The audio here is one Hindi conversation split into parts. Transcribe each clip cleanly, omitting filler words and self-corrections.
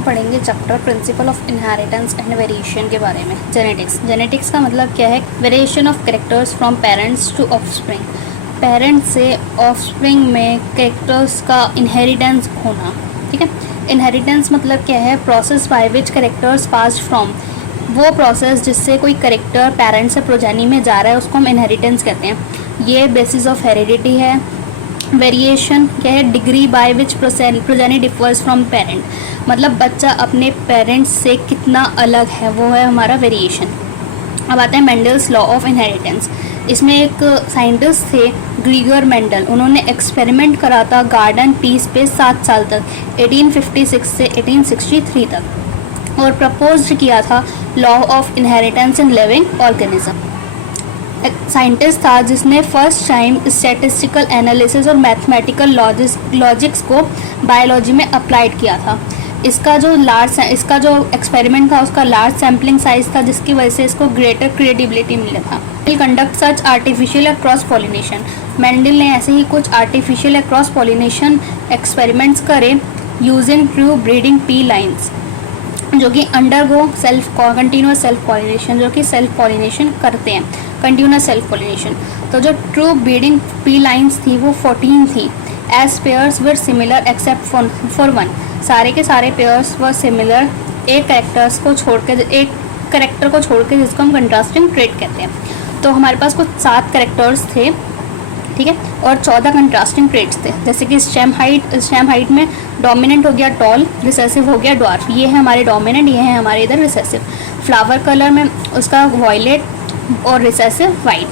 हम पढ़ेंगे chapter principle of inheritance and variation के बारे में। जेनेटिक्स का मतलब क्या है? Variation of characters from parents to offspring. Parents से ऑफस्प्रिंग में कैरेक्टर्स का इनहेरिटेंस होना। ठीक है, इनहेरिटेंस मतलब क्या है? Process by which characters pass from, वो प्रोसेस जिससे कोई कैरेक्टर पेरेंट्स से प्रोजेनी में जा रहा है उसको हम इनहेरिटेंस कहते हैं। ये बेसिस ऑफ हेरिडिटी है। वेरिएशन क्या है? Degree by which progeny differs from parent, मतलब बच्चा अपने पेरेंट्स से कितना अलग है, वो है हमारा वेरिएशन। अब आते हैं मेंडल्स लॉ ऑफ इनहेरिटेंस। इसमें एक साइंटिस्ट थे ग्रीगर मेंडल, उन्होंने एक्सपेरिमेंट करा था गार्डन पीस पे 7 साल तक, 1856 से 1863 तक, और प्रपोज किया था law of inheritance in living organism. एक साइंटिस्ट था जिसने फर्स्ट टाइम स्टैटिस्टिकल एनालिसिस और मैथमेटिकल लॉजिक्स को बायोलॉजी में अप्लाइड किया था। इसका जो एक्सपेरिमेंट था उसका लार्ज सैम्पलिंग साइज था, जिसकी वजह से इसको ग्रेटर क्रेडिबिलिटी मिला था। विल कंडक्ट सच आर्टिफिशियल या क्रॉस पॉलिनेशन। मेंडल ने ऐसे ही कुछ आर्टिफिशियल या क्रॉस पॉलिनेशन एक्सपेरिमेंट्स करे using true breeding P lines, जो कि अंडरगो कंटिन्यूस सेल्फ पॉलिनेशन, जो कि सेल्फ पॉलिनेशन करते हैं, कंटिन्यूस सेल्फ पॉलिनेशन। तो जो ट्रू ब्रीडिंग पी लाइन्स थी वो 14 थी। As pairs were similar except for one, सारे के सारे पेयर्स वर सिमिलर, एक करेक्टर को छोड़ के जिसको हम कंट्रास्टिंग ट्रेट कहते हैं। तो हमारे पास कुछ 7 करेक्टर्स थे, ठीक है, और 14 कंट्रास्टिंग ट्रेट्स थे। जैसे कि स्टेम हाइट में डोमिनेंट हो गया टॉल, रिसेसिव हो गया ड्वार्फ, ये है हमारे डोमिनेंट, ये है हमारे इधर रिसेसिव। फ्लावर कलर में उसका वॉयलेट और recessive white.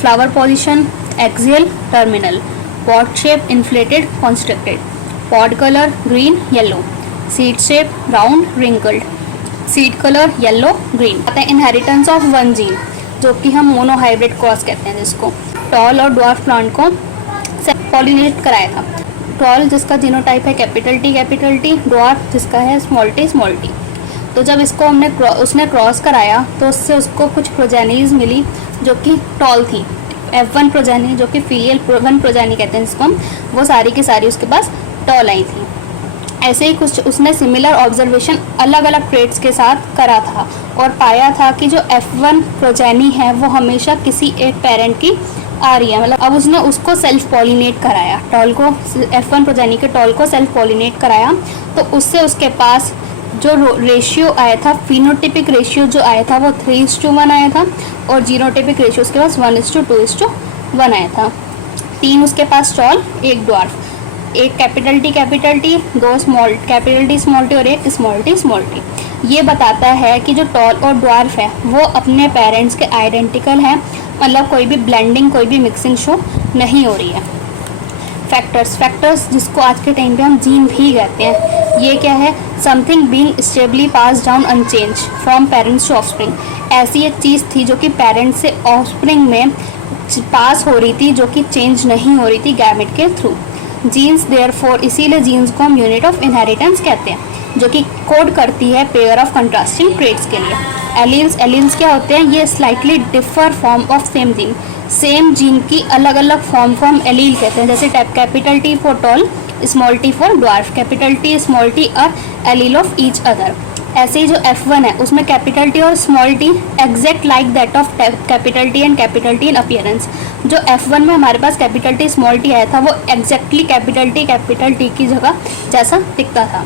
Flower position axial terminal. Pod shape inflated constricted. Pod colour green yellow. Seed shape round wrinkled. Seed colour yellow green. आता है इनहेरिटेंस ऑफ वन जीन, जो कि हम मोनोहाइब्रिड क्रॉस कहते हैं, जिसको टॉल और ड्वार्फ प्लांट को पॉलिनेट कराया था। टॉल जिसका जीनोटाइप है कैपिटल टी, ड्वार्फ जिसका है स्मॉल टी। तो जब इसको उसने क्रॉस कराया तो उससे उसको कुछ प्रोजेनीज मिली जो कि टॉल थी। F1 प्रोजेनी, जो कि फीलियल 1 प्रोजेनी कहते हैं जिसको हम, वो सारी की सारी उसके पास टॉल आई थी। ऐसे ही कुछ उसने सिमिलर ऑब्जर्वेशन अलग अलग ट्रेट्स के साथ करा था और पाया था कि जो F1 प्रोजेनी है वो हमेशा किसी एक पेरेंट की आ रही है। मतलब अब उसने उसको सेल्फ पॉलिनेट कराया, टॉल को, F1 प्रोजेनी के टॉल को सेल्फ पॉलिनेट कराया, तो उससे उसके पास जो रेशियो आया था, फिनोटिपिक रेशियो जो आया था वो 3:1 आया था, और जीनोटिपिक रेशियो उसके पास 1:2:1 आया था। 3 उसके पास टॉल, 1 ड्वार्फ, एक कैपिटल टी, 2 कैपिटल टी और 1 स्मॉल टी। ये बताता है कि जो टॉल और ड्वार्फ है वो अपने पेरेंट्स के आइडेंटिकल हैं, मतलब कोई भी ब्लेंडिंग, कोई भी मिक्सिंग शो नहीं हो रही है। फैक्टर्स जिसको आज के टाइम पे हम जीन भी कहते हैं, ये क्या है? Something being stably pass down unchanged from parents to offspring. ऐसी एक चीज़ थी जो कि पेरेंट्स से ऑफस्प्रिंग में पास हो रही थी, जो कि चेंज नहीं हो रही थी गैमेट के थ्रू। जीन्स देयरफॉर, इसीलिए जीन्स को हम यूनिट ऑफ इनहेरिटेंस कहते हैं, जो कि कोड करती है पेयर ऑफ कंट्रास्टिंग ट्रेट्स के लिए। एलील्स क्या होते हैं? ये slightly differ form of same gene, same gene की अलग अलग फॉर्म को हम एलील कहते हैं। जैसे capital T for tall, small T for dwarf, capital T small T are allele of each other. ऐसे ही जो F1 है उसमें कैपिटल टी और small T exact like that of capital T and capital T in appearance. जो F1 में हमारे पास कैपिटल टी स्मॉल टी आया था वो एग्जैक्टली कैपिटल टी की जगह जैसा दिखता था।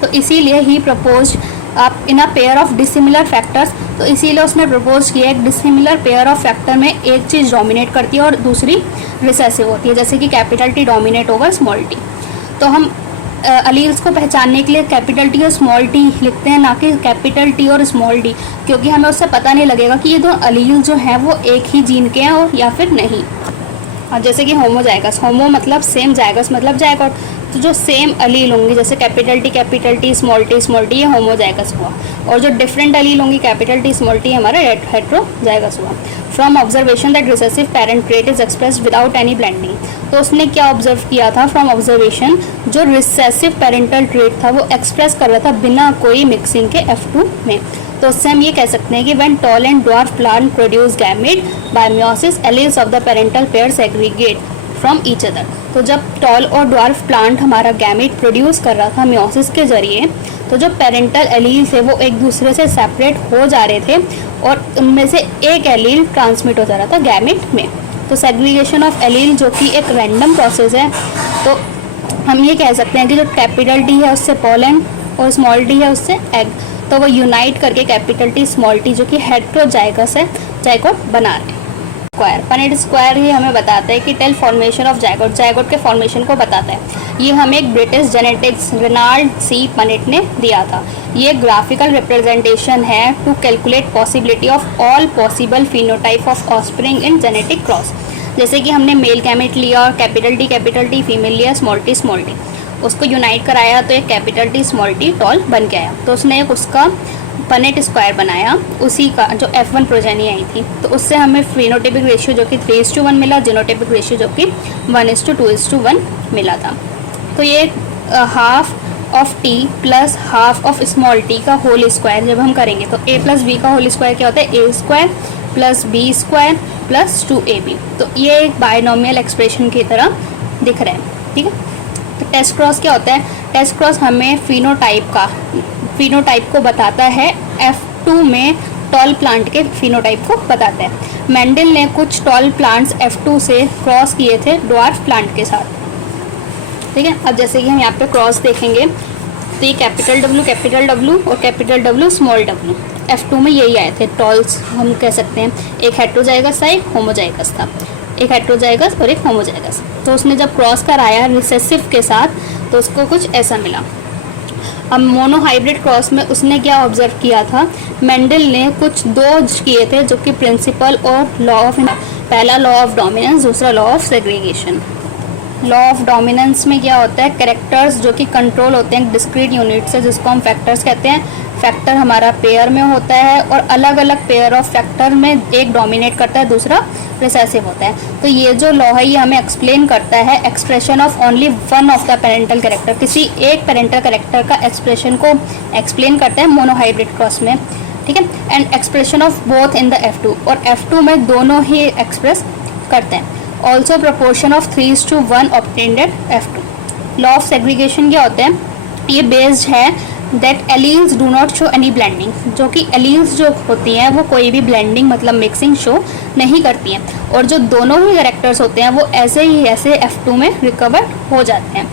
तो इसीलिए ही प्रपोज आप in a pair of dissimilar factors, तो इसीलिए उसने प्रपोज किया एक डिसिमिलर पेयर ऑफ फैक्टर में एक चीज़ डोमिनेट करती है और दूसरी रिसेसिव होती है, जैसे कि capital T dominate over small T. तो हम अलील्स को पहचानने के लिए कैपिटल टी और स्मॉल टी लिखते हैं, ना कि कैपिटल टी और स्मॉल डी, क्योंकि हमें उससे पता नहीं लगेगा कि ये 2 अलील जो हैं वो एक ही जीन के हैं और या फिर नहीं। और जैसे कि होमोजाइगस, होमो मतलब सेम, जाइगस मतलब जायगोट, तो जो सेम अलील होंगी जैसे कैपिटल टी स्मॉल टी, ये होमोजाइगस हुआ, और जो डिफरेंट अलील होंगी कैपिटल टी स्मॉल टी हमारा हेट्रोजाइगस हुआ। From observation that recessive parent trait is expressed without any blending. तो उसने क्या ऑब्जर्व किया था? फ्रॉम ऑब्जर्वेशन जो रिसेसिव पेरेंटल ट्रेट था वो एक्सप्रेस कर रहा था बिना कोई मिक्सिंग के F2 में। तो उससे हम ये कह सकते हैं कि when tall and dwarf plant produce gamete bye meiosis, alleles of the parental pair segregate from each other. तो जब टॉल और ड्वार्फ प्लांट हमारा गैमेट प्रोड्यूस कर रहा था मियोसिस के जरिए, तो जो पेरेंटल एलील थे वो एक दूसरे से सेपरेट हो जा रहे थे और उनमें से एक एलील ट्रांसमिट हो जा रहा था गैमेट में। तो सेग्रीगेशन ऑफ एलील जो कि एक रैंडम प्रोसेस है, तो हम ये कह सकते हैं कि जो कैपिटल टी है उससे पोलन और स्मॉल टी है उससे एग, तो वो यूनाइट करके कैपिटल टी स्मॉल टी जो कि हेट्रोजाइगस है जाइगोट बना रहे हैं। स्क्वायर, पनेट स्क्वायर ही हमें बताता है कि tell formation of zygote, zygote के फॉर्मेशन को बताता है। ये हमें एक British genetics Reginald C Punnett ने दिया था। ये ग्राफिकल रिप्रेजेंटेशन है to calculate possibility of all possible phenotype of offspring in genetic cross. जैसे कि हमने मेल गैमेट लिया और कैपिटल टी फीमेल लिया, स्मॉल टी, उसको यूनाइट कराया तो एक capital T small T tall बन के आया। तो उसने एक उसका पनेट स्क्वायर बनाया, उसी का जो F1 प्रोजेनी आई थी। तो उससे हमें फिनोटाइपिक रेशियो जो कि 3:1 मिला, जीनोटाइपिक रेशियो जो कि 1:2:1 मिला था। तो ये half of T plus half of small T का होल स्क्वायर जब हम करेंगे तो a प्लस बी का होल स्क्वायर क्या होता है, a square plus B square plus 2ab। तो ये एक बायनोमियल एक्सप्रेशन की तरह दिख रहा है, ठीक है। तो टेस्ट क्रॉस क्या होता है, टेस्ट क्रॉस हमें फिनोटाइप को बताता है, F2 में टॉल प्लांट के फिनोटाइप को बताता है। मेंडल ने कुछ टॉल प्लांट्स F2 से क्रॉस किए थे ड्वार्फ प्लांट के साथ, ठीक है। अब जैसे कि हम यहाँ पे क्रॉस देखेंगे तो ये कैपिटल W और capital W small w F2 में यही आए थे टॉल्स, हम कह सकते हैं। एक हेट्रोजाइगस था, एक होमोजाइगस था, एक हेट्रोजाइगस और एक होमोजाइगस। तो उसने जब क्रॉस कराया रिसेसिव के साथ तो उसको कुछ ऐसा मिला। अब मोनोहाइब्रिड क्रॉस में उसने क्या ऑब्जर्व किया था, मेंडल ने कुछ दो किए थे जो कि प्रिंसिपल और लॉ ऑफ, पहला लॉ ऑफ डोमिनेंस, दूसरा law of segregation. Law of dominance में क्या होता है, कैरेक्टर्स जो कि कंट्रोल होते हैं डिस्क्रीट यूनिट से, जिसको हम फैक्टर्स कहते हैं। फैक्टर हमारा पेयर में होता है और अलग अलग पेयर ऑफ फैक्टर में एक डोमिनेट करता है, दूसरा रिसेसिव होता है। तो ये जो लॉ है ये हमें एक्सप्लेन करता है expression of only one of the parental character, किसी एक पेरेंटल कैरेक्टर का एक्सप्रेशन को एक्सप्लेन करता है मोनोहाइब्रिड क्रॉस में, ठीक है। And expression of both in the F2, और F2 में दोनों ही एक्सप्रेस करते हैं। Also proportion of 3:1 obtained at F2। Law of segregation क्या होता है, ये बेस्ड है that alleles do not show any blending, जो कि एलील्स जो होती हैं वो कोई भी ब्लेंडिंग मतलब मिक्सिंग शो नहीं करती हैं, और जो दोनों ही कैरेक्टर्स होते हैं वो ऐसे ही ऐसे F2 में रिकवर हो जाते हैं।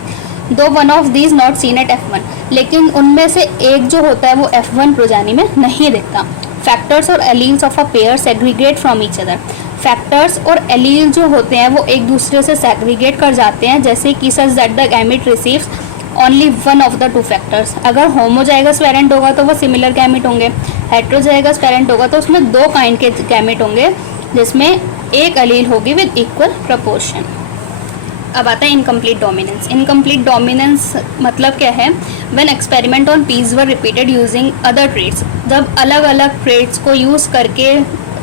दो one of these not seen at F1, लेकिन उनमें से एक जो होता है वो F1 प्रोजानी में नहीं दिखता। फैक्टर्स और alleles of a pair segregate from each other. Factors और एलील जो होते हैं वो एक दूसरे से सेग्रीगेट कर जाते हैं, जैसे कि such that the gamete receives only one of the two factors. अगर होमोजाइगस पेरेंट होगा तो वो सिमिलर गैमेट होंगे, हेट्रोजाइगस पेरेंट होगा तो उसमें दो काइंड के गैमेट होंगे जिसमें एक एलील होगी विद इक्वल प्रपोर्शन। अब आता है इनकम्प्लीट डोमिनेंस। इनकम्प्लीट डोमिनेंस मतलब क्या है, when experiment on peas were repeated using other traits, जब अलग अलग ट्रेट्स को यूज़ करके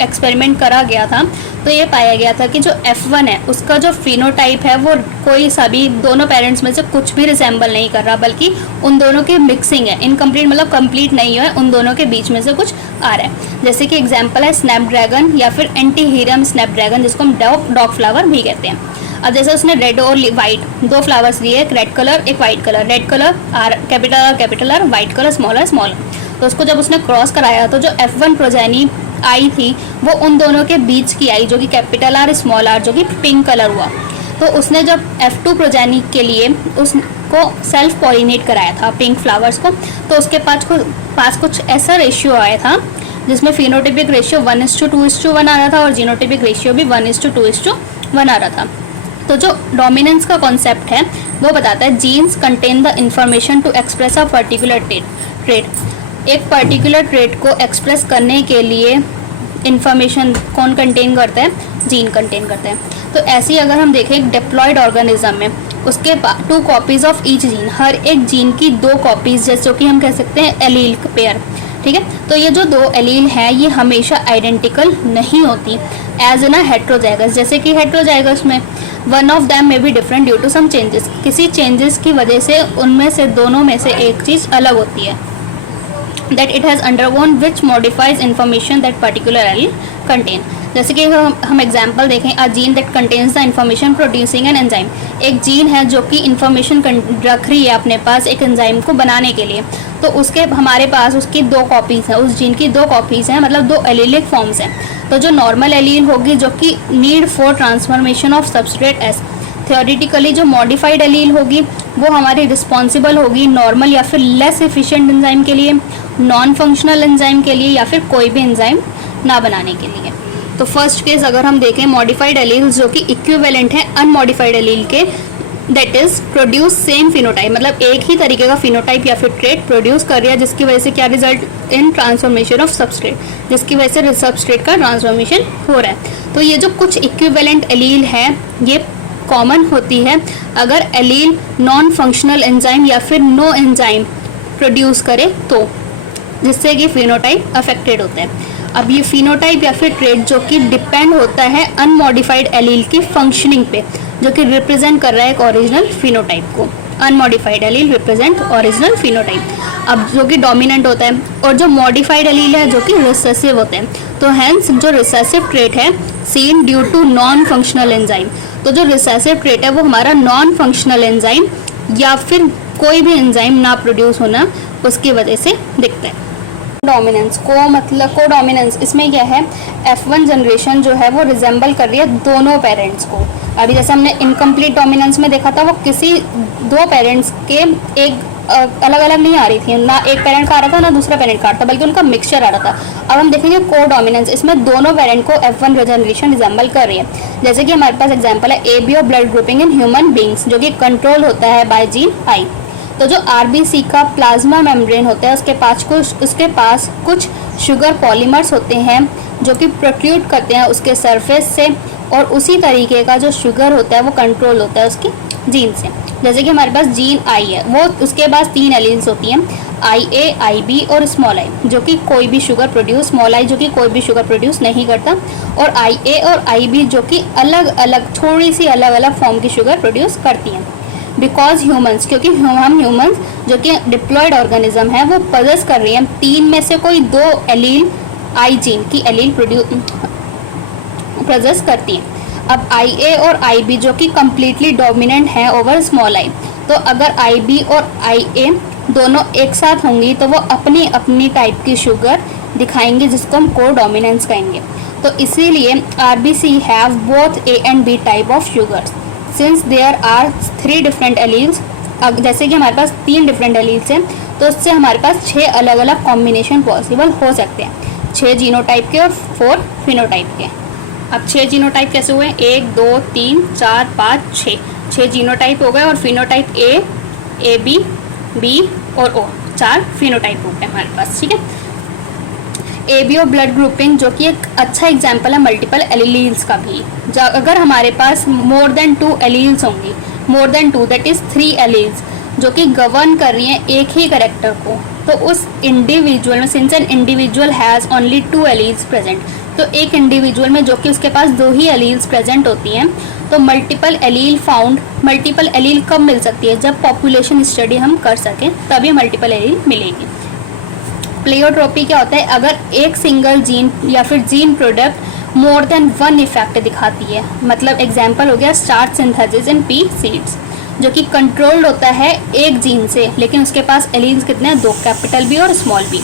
एक्सपेरिमेंट करा गया था तो ये पाया गया था कि जो F1 है उसका जो फिनोटाइप है वो कोई सभी दोनों पेरेंट्स में से कुछ भी रिसेंबल नहीं कर रहा, बल्कि उन दोनों की मिक्सिंग है। इनकम्प्लीट मतलब कंप्लीट नहीं है, उन दोनों के बीच में से कुछ आ रहा है। जैसे कि एग्जांपल है स्नैपड्रैगन या फिर एंटीहीरियम स्नैपड्रैगन, जिसको हम डॉग फ्लावर भी कहते हैं। अब जैसे उसने रेड और वाइट दो फ्लावर्स लिए, एक रेड कलर एक white colour, red colour capital R, white colour small R. तो उसको जब उसने क्रॉस कराया तो जो F1 प्रोजेनी आई थी वो उन दोनों के बीच की आई, जो कि कैपिटल आर स्मॉल आर, जो कि पिंक कलर हुआ। तो उसने जब F2 प्रोजेनी के लिए उसको सेल्फ पॉलिनेट कराया था पिंक फ्लावर्स को, तो उसके पास कुछ ऐसा रेशियो आया था जिसमें फिनोटाइपिक रेशियो 1:2:1 आ रहा था और जीनोटाइपिक रेशियो भी 1:2:1 आ रहा था। तो जो डोमिनेंस का कॉन्सेप्ट है वो बताता है genes contain the information to express a particular trait. एक पर्टिकुलर ट्रेट को एक्सप्रेस करने के लिए इंफॉर्मेशन कौन कंटेन करता है, जीन कंटेन करता है। तो ऐसे ही अगर हम देखें एक डिप्लॉयड ऑर्गेनिज्म में उसके 2 कॉपीज ऑफ ईच जीन, हर एक जीन की 2 कॉपीज, जैसे कि हम कह सकते हैं एलील पेयर, ठीक है। तो ये जो 2 एलील हैं ये हमेशा आइडेंटिकल नहीं होती एज इन अ हेट्रोजाइगस। जैसे कि हेट्रोजाइगस में वन ऑफ दैम में be different due to some changes, किसी चेंजेस की वजह से उनमें से दोनों में से एक चीज़ अलग होती है, that it has undergone which modifies information that particular allele contain। जैसे कि हम एग्जांपल देखें, a gene that contains the information producing an enzyme. एक जीन है जो कि इंफॉर्मेशन रख रही है अपने पास एक एंजाइम को बनाने के लिए, तो उसके हमारे पास उसकी 2 कॉपीज़ हैं, उस जीन की 2 कॉपीज़ हैं, मतलब 2 एलीलिक फॉर्म्स हैं। तो जो नॉर्मल एलील होगी जो कि need for transformation of substrate S, theoretically जो मॉडिफाइड एलील होगी वो हमारी रिस्पॉन्सिबल होगी नॉर्मल या फिर लेस एफिशिएंट एंजाइम के लिए, नॉन फंक्शनल एंजाइम के लिए, या फिर कोई भी एंजाइम ना बनाने के लिए। तो फर्स्ट केस अगर हम देखें, मॉडिफाइड एलील्स जो कि इक्विवेलेंट है अनमॉडिफाइड एलील के, that is produce same phenotype, मतलब एक ही तरीके का फिनोटाइप या फिर ट्रेट प्रोड्यूस कर रहा है, जिसकी वजह से क्या result in transformation of substrate, जिसकी वजह से सबस्ट्रेट का ट्रांसफॉर्मेशन हो रहा है। तो ये जो कुछ इक्विवेलेंट एलील है ये कॉमन होती है अगर एलील नॉन फंक्शनल एंजाइम या फिर नो एंजाइम प्रोड्यूस करे तो, जिससे कि फिनोटाइप अफेक्टेड होता है। अब ये फिनोटाइप या फिर ट्रेट जो कि डिपेंड होता है अनमॉडिफाइड एलील की फंक्शनिंग पे, जो कि रिप्रेजेंट कर रहा है एक ओरिजिनल फिनोटाइप को। Unmodified allele represent original phenotype, अब जो कि डोमिनेंट होता है, और जो मॉडिफाइड एलील है जो कि रिसेसिव होते हैं। तो हैंस जो रिसेसिव ट्रेट है seen due to non functional enzyme, तो जो रिसेसिव ट्रेट है वो हमारा नॉन फंक्शनल एंजाइम या फिर कोई भी एंजाइम ना प्रोड्यूस होना उसकी वजह से दिखता है। डोमिनेंस को मतलब को डोमिनेंस, इसमें क्या है, F1 जनरेशन जो है वो रिजेंबल कर रही है दोनों पेरेंट्स को। अभी जैसे हमने इनकम्प्लीट डोमिनेंस में देखा था वो किसी 2 पेरेंट्स के एक अलग अलग नहीं आ रही थी, ना एक पेरेंट का आ रहा था ना दूसरा पेरेंट का आ रहा था, बल्कि उनका मिक्सचर आ रहा था। अब हम देखेंगे को डोमिनेंस, इसमें दोनों पेरेंट को F1 जनरेशन रिजेंबल कर रही है। जैसे कि हमारे पास एग्जाम्पल है ABO blood grouping in human beings, जो कि कंट्रोल होता है बाय जीन आई। तो जो RBC का प्लाज्मा मेम्ब्रेन होता है उसके पास कुछ शुगर पॉलीमर्स होते हैं जो कि प्रोट्रूड करते हैं उसके सरफेस से, और उसी तरीके का जो शुगर होता है वो कंट्रोल होता है उसकी जीन से। जैसे कि हमारे पास जीन आई है, वो उसके पास 3 एलील्स होती हैं, IA, IB और स्मॉल आई, जो कि कोई भी शुगर प्रोड्यूस, स्मॉल आई जो कि कोई भी शुगर प्रोड्यूस नहीं करता, और IA और IB जो कि अलग अलग थोड़ी सी अलग अलग फॉर्म की शुगर प्रोड्यूस करती हैं। बिकॉज ह्यूमंस, क्योंकि हम ह्यूमंस जो कि डिप्लॉयड ऑर्गेनिज्म है वो पजेस कर रही हैं 3 में से कोई 2 एलील आई जीन की एलील प्रोजेस करती हैं। अब IA और IB जो कि कम्प्लीटली डोमिनेंट है ओवर स्मॉल आई, तो अगर IB और IA दोनों एक साथ होंगी तो वो अपनी अपनी टाइप की शुगर दिखाएंगे, जिसको हम को डोमिनेंस कहेंगे। तो इसीलिए RBC have both A and B type of sugars since there are 3 different alleles. अब जैसे कि हमारे पास 3 डिफरेंट एलील्स हैं तो इससे हमारे पास 6 अलग अलग कॉम्बिनेशन पॉसिबल हो सकते हैं, 6 जीनोटाइप के और 4 फिनोटाइप के। अब 6 जीनोटाइप कैसे हुए, 1 2 3 4 5 6 जीनोटाइप हो गए, और फिनोटाइप A, AB, B और O, 4 फिनोटाइप हो गए हमारे पास, ठीक है। ABO ब्लड ग्रुपिंग जो कि एक अच्छा एग्जाम्पल है मल्टीपल एलील्स का भी। अगर हमारे पास मोर देन 2 एलील्स होंगी, more than 2 that is 3 alleles जो कि गवर्न कर रही हैं एक ही करेक्टर को, तो उस इंडिविजुअल में, since an individual has only 2 alleles present, तो एक इंडिविजुअल में जो कि उसके पास 2 ही एलील्स प्रेजेंट होती हैं, तो मल्टीपल एलील कब मिल सकती है, जब पॉपुलेशन स्टडी हम कर सकें तभी मल्टीपल एलील मिलेगी। प्लेयोट्रोपी क्या होता है, अगर एक सिंगल जीन या फिर gene product more than 1 effect दिखाती है, मतलब एग्जांपल हो गया starch synthesis in P seeds, जो कि कंट्रोल्ड होता है एक जीन से, लेकिन उसके पास एलील्स कितने हैं, 2, कैपिटल बी और स्मॉल बी।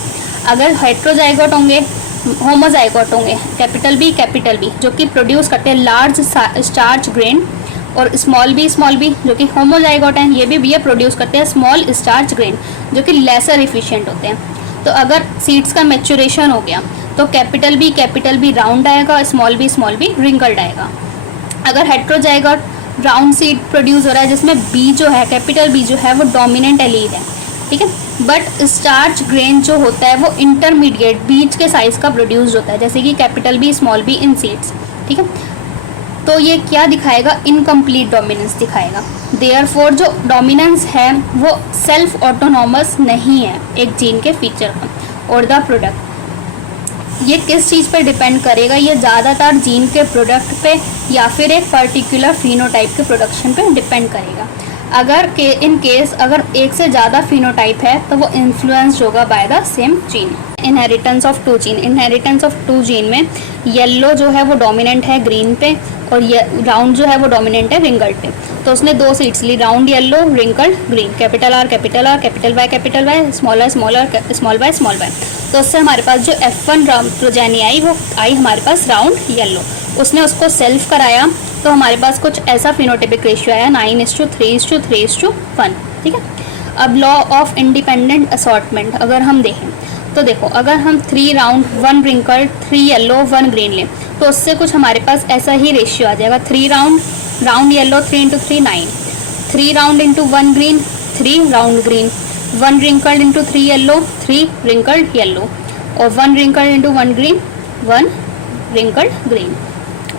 अगर हेट्रोजाइगोट होंगे, होमोजाइगोट होंगे, कैपिटल बी जो कि प्रोड्यूस करते हैं लार्ज स्टार्च ग्रेन, और स्मॉल बी जो कि होमोजाइगोट हैं, ये प्रोड्यूस करते हैं स्मॉल स्टार्च ग्रेन जो कि लेसर इफिशिएंट होते हैं। तो अगर सीड्स का मैच्योरेशन हो गया तो कैपिटल बी राउंड आएगा, स्मॉल बी रिंकल्ड आएगा। अगर हेट्रोजाइगोट राउंड सीड प्रोड्यूस हो रहा है जिसमें बी जो है, कैपिटल बी जो है वो डोमिनेंट एलील है, ठीक है, बट स्टार्च ग्रेन जो होता है वो इंटरमीडिएट बीच के साइज का प्रोड्यूस होता है, जैसे कि capital B small B in seeds, ठीक है। तो ये क्या दिखाएगा, इनकम्प्लीट डोमिनेंस दिखाएगा। देयरफॉर जो डोमिनेंस है वो सेल्फ ऑटोनॉमस नहीं है एक जीन के फीचर का और द प्रोडक्ट। ये किस चीज़ पर डिपेंड करेगा, ये ज़्यादातर जीन के प्रोडक्ट पे या फिर एक पर्टिकुलर फिनोटाइप के प्रोडक्शन पे डिपेंड करेगा। अगर इन केस अगर एक से ज़्यादा फिनोटाइप है तो वो इन्फ्लुएंस्ड होगा by the same gene. Inheritance of two gene, inheritance of two gene में येलो जो है वो डोमिनेंट है ग्रीन पे और ये राउंड जो है वो डोमिनेंट है रिंकल्ड पे। तो उसने 2 सीड्स ली, round yellow wrinkled green, capital R capital Y small y small y. तो उससे हमारे पास जो F1 प्रोजेनी आई वो आई हमारे पास राउंड येलो। उसने उसको सेल्फ कराया तो हमारे पास कुछ ऐसा फिनोटाइपिक रेशियो आया 9:3:3:1। ठीक है। अब लॉ ऑफ इंडिपेंडेंट असॉर्टमेंट अगर हम देखें तो देखो, अगर हम 3 राउंड 1 रिंकल्ड 3 येलो 1 ग्रीन लें तो उससे कुछ हमारे पास ऐसा ही रेशियो आ जाएगा। 3 round yellow 3 × 3 9, 3 round into 1 green 3 round green, 1 wrinkled into 3 yellow 3 wrinkled yellow और 1 wrinkled into 1 green 1 wrinkled green.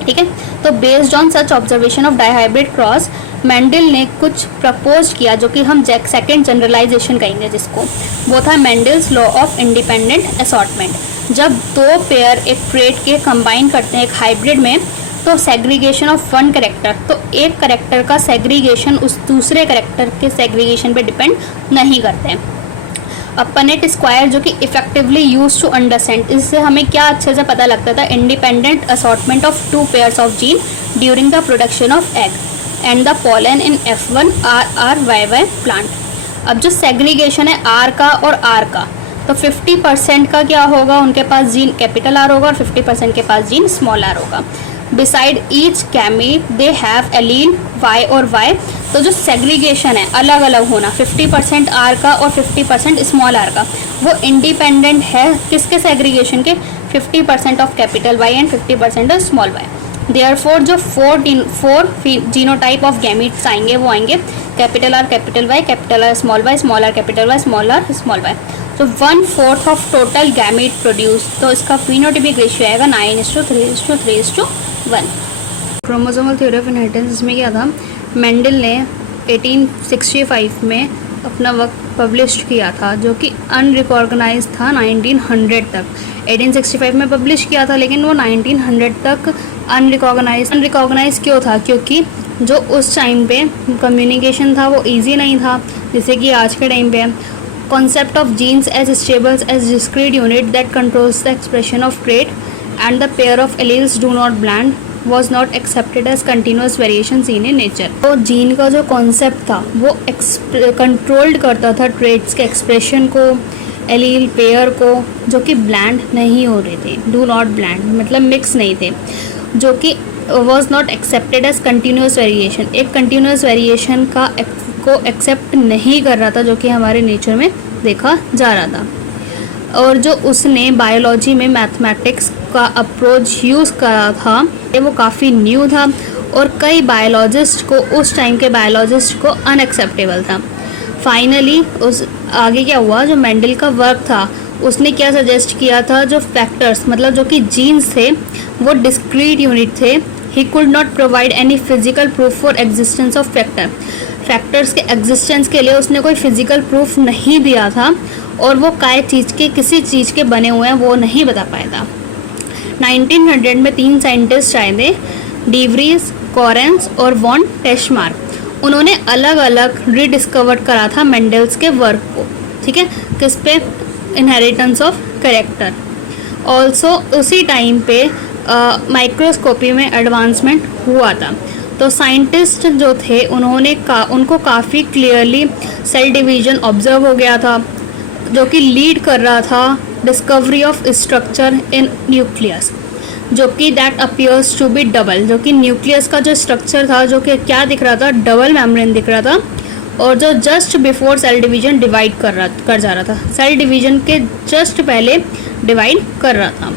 ठीक है। तो based on such observation of dihybrid cross Mendel ने कुछ प्रपोज किया जो कि हम सेकेंड जनरलाइजेशन कहेंगे, जिसको वो था Mendel's law of independent assortment. जब 2 पेयर एक ट्रेट के कंबाइन करते हैं एक हाइब्रिड में तो सेग्रीगेशन ऑफ 1 करेक्टर, तो एक करेक्टर का सेग्रीगेशन उस दूसरे करेक्टर के सेग्रीगेशन पे डिपेंड नहीं करते हैं। अब पनेट स्क्वायर जो कि इफेक्टिवली यूज टू अंडरस्टैंड, इससे हमें क्या अच्छे से पता लगता था, independent assortment of 2 pairs of gene during the production of egg and the pollen in F1 RRYY plant. अब जो सेग्रीगेशन है R का और R का, तो 50% का क्या होगा, उनके पास जीन कैपिटल R होगा और 50% के पास जीन स्मॉल r होगा। Beside each gamete they have allele Y और Y। तो जो सेग्रीगेशन है अलग अलग होना 50% R का और 50% स्मॉल r का, वो इंडिपेंडेंट है किसके सेग्रीगेशन के, 50% of capital Y and 50% of small y। Therefore जो 4 जीनोटाइप ऑफ गैमीट्स आएंगे वो आएंगे capital R capital R small y capital Y small r small y। तो 1/4 ऑफ टोटल गैमीट प्रोड्यूस, तो इसका फिनोटाइपिक रेशियो आएगा 9:3:3:1। क्रोमोसोमल थ्योरी ऑफ इनहेरिटेंस, इसमें क्या था, मेंडल ने 1865 में अपना वर्क पब्लिश किया था जो कि अनरिकॉग्नाइज था 1900 तक। 1865 में पब्लिश किया था लेकिन वो 1900 तक अनरिकॉग्नाइज क्यों था, क्योंकि जो उस टाइम पे कम्युनिकेशन था वो इजी नहीं था जैसे कि आज के टाइम पे है। Concept of genes as stables as discrete unit that controls the expression of trait and the pair of alleles do not blend was not accepted as continuous variations in nature। तो जीन का जो कॉन्सेप्ट था वो कंट्रोल्ड करता था ट्रेट्स के एक्सप्रेशन को, एलील पेयर को, जो कि ब्लैंड नहीं हो रहे थे, डू नॉट ब्लैंड मतलब मिक्स नहीं थे, जो कि was not accepted as continuous variation, एक कंटिन्यूस वेरिएशन का को एक्सेप्ट नहीं कर रहा था जो कि हमारे नेचर में देखा जा रहा था। और जो उसने बायोलॉजी में मैथमेटिक्स का अप्रोच यूज़ करा था वो काफ़ी न्यू था और कई बायोलॉजिस्ट को, उस टाइम के बायोलॉजिस्ट को अनएक्सेप्टेबल था। फाइनली उस आगे क्या हुआ, जो मेंडल का वर्क था उसने क्या सजेस्ट किया था, जो फैक्टर्स मतलब जो कि जीन्स थे वो डिस्क्रीट यूनिट थे। He could not provide any physical proof for existence of factors के एग्जिस्टेंस के लिए उसने कोई फिजिकल प्रूफ नहीं दिया था और वो काय चीज़ के किसी चीज़ के बने हुए हैं वो नहीं बता पाया था। 1900 में 3 साइंटिस्ट आए थे, डीवरीज, कॉरेंस और वॉन टेशमार्क। उन्होंने अलग अलग रीडिस्कवर करा था मेंडल्स के वर्क को, ठीक है, किस पे, इनहेरिटेंस ऑफ कैरेक्टर। ऑल्सो उसी टाइम पे माइक्रोस्कोपी में एडवांसमेंट हुआ था। तो साइंटिस्ट जो थे उनको काफ़ी क्लियरली सेल डिवीजन ऑब्जर्व हो गया था जो कि लीड कर रहा था discovery of structure in nucleus, जो कि that appears to be double, जो कि न्यूक्लियस का जो स्ट्रक्चर था जो कि क्या दिख रहा था, डबल मेम्ब्रेन दिख रहा था और जो just before cell division divide कर जा रहा था, सेल डिवीजन के जस्ट पहले डिवाइड कर रहा था,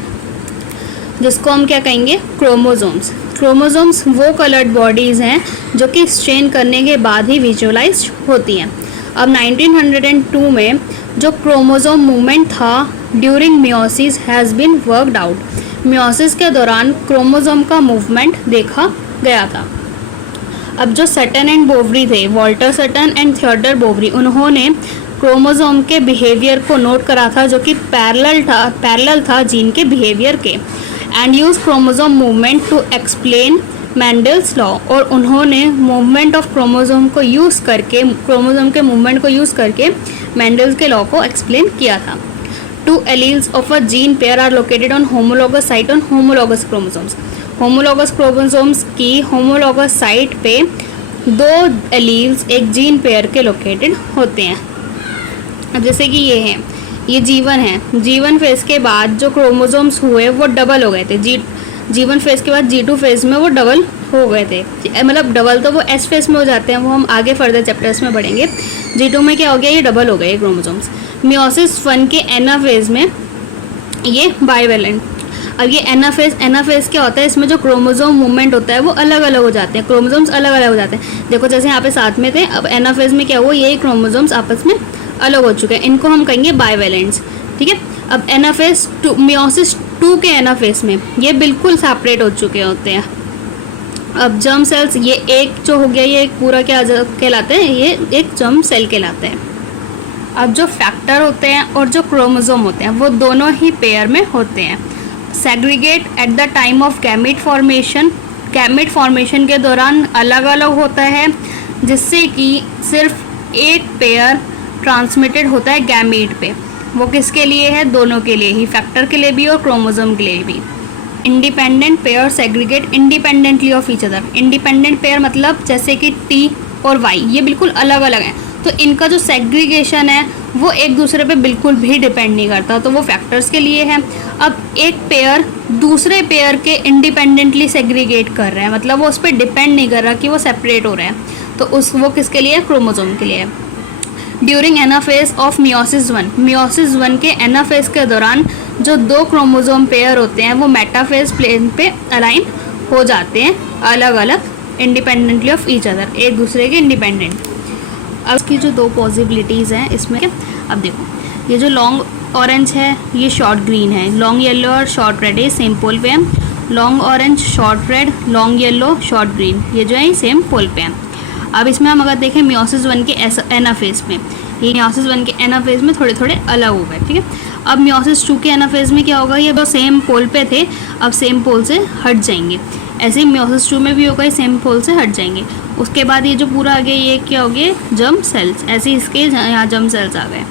जिसको हम क्या कहेंगे, क्रोमोसोम्स। क्रोमोसोम्स वो कलर्ड बॉडीज़ हैं जो कि स्ट्रेन करने के बाद ही विजुअलाइज होती हैं। अब 1902 में जो क्रोमोसोम मूवमेंट था during meiosis has been worked out. Meiosis के दौरान क्रोमोसोम का मूवमेंट देखा गया था। अब जो सटन एंड बोवरी थे, Walter Sutton and Theodor Boveri, उन्होंने क्रोमोसोम के बिहेवियर को नोट करा था जो कि पैरेलल था जीन के बिहेवियर के, and use chromosome movement to explain Mendel's law, और उन्होंने मूवमेंट ऑफ क्रोमोसोम को यूज़ करके, क्रोमोसोम के मूवमेंट को यूज़ करके मैंडल्स के लॉ को एक्सप्लेन किया था। 2 alleles of a gene pair are located on homologous site on homologous chromosomes. Homologous chromosomes की होमोलॉगस साइट पे 2 एलील्स एक जीन पेयर के लोकेटेड होते हैं। अब जैसे कि ये है, ये जीवन है, जीवन फेज के बाद जो क्रोमोसोम्स हुए वो डबल हो गए थे। जीवन फेज के बाद G2 फेज में वो डबल हो गए थे, मतलब डबल तो वो S फेज में हो जाते हैं, वो हम आगे फर्दर चैप्टर्स में पढ़ेंगे। G2 में क्या हो गया, ये डबल हो गए क्रोमोसोम्स। मियोसिस 1 के एना फेज में ये बाइवेलेंट। अब ये एना फेज क्या होता है, इसमें जो क्रोमोसोम मूवमेंट होता है वो अलग अलग हो जाते हैं, क्रोमोसोम्स अलग अलग हो जाते हैं। देखो जैसे यहाँ पे साथ में थे, अब एना फेज में क्या हुआ, यही क्रोमोसोम्स आपस में अलग हो चुके हैं, इनको हम कहेंगे बाइवेलेंट्स। ठीक है, अब एनाफेज 2, मियोसिस 2 के एनाफेज में ये बिल्कुल सेपरेट हो चुके होते हैं। अब जर्म सेल्स, ये एक जो हो गया, ये एक पूरा क्या कहलाते हैं, ये एक जर्म सेल कहलाते हैं। अब जो फैक्टर होते हैं और जो क्रोमोसोम होते हैं वो दोनों ही पेयर में होते हैं। Segregate at the time of gamete formation, gamete formation के दौरान अलग अलग होता है, जिससे कि सिर्फ एक पेयर ट्रांसमिटेड होता है गैमेट पे। वो किसके लिए है, दोनों के लिए ही, फैक्टर के लिए भी और क्रोमोसोम के लिए भी। Independent pair segregate independently of each other. Independent pair मतलब जैसे कि T और Y, ये बिल्कुल अलग अलग हैं, तो इनका जो सेग्रीगेशन है वो एक दूसरे पे बिल्कुल भी डिपेंड नहीं करता, तो वो फैक्टर्स के लिए है। अब एक पेयर दूसरे पेयर के इंडिपेंडेंटली सेग्रीगेट कर रहा है, मतलब वो उस पर डिपेंड नहीं कर रहा कि वो सेपरेट हो रहा है, तो वो किसके लिए है, क्रोमोसोम के लिए है। During anaphase of meiosis 1, meiosis 1 के एनाफेज के दौरान जो 2 क्रोमोसोम पेयर होते हैं वो मेटाफेज प्लेन पे अलाइन हो जाते हैं, अलग अलग इंडिपेंडेंटली ऑफ ईच अदर, एक दूसरे के इंडिपेंडेंट। अब इसकी जो 2 पॉसिबिलिटीज़ हैं इसमें, अब देखो ये जो लॉन्ग ऑरेंज है ये शॉर्ट ग्रीन है, लॉन्ग येलो और शॉर्ट रेड है सेम पोल पे है। Long orange, short red, long yellow, short green, ये जो है सेम पोल पे है। अब इसमें हम अगर देखें मियोसिस 1 के एनाफेज में, ये मियोसिस 1 के एनाफेज में थोड़े थोड़े अलग हो गए। ठीक है, अब मियोसिस 2 के एनाफेज में क्या होगा, ये तो सेम पोल पे थे, अब सेम पोल से हट जाएंगे। ऐसे ही मियोसिस 2 में भी होगा, सेम पोल से हट जाएंगे। उसके बाद ये जो पूरा आ गया, ये क्या हो गया, जर्म सेल्स। ऐसे इसके यहाँ जर्म सेल्स आ गए।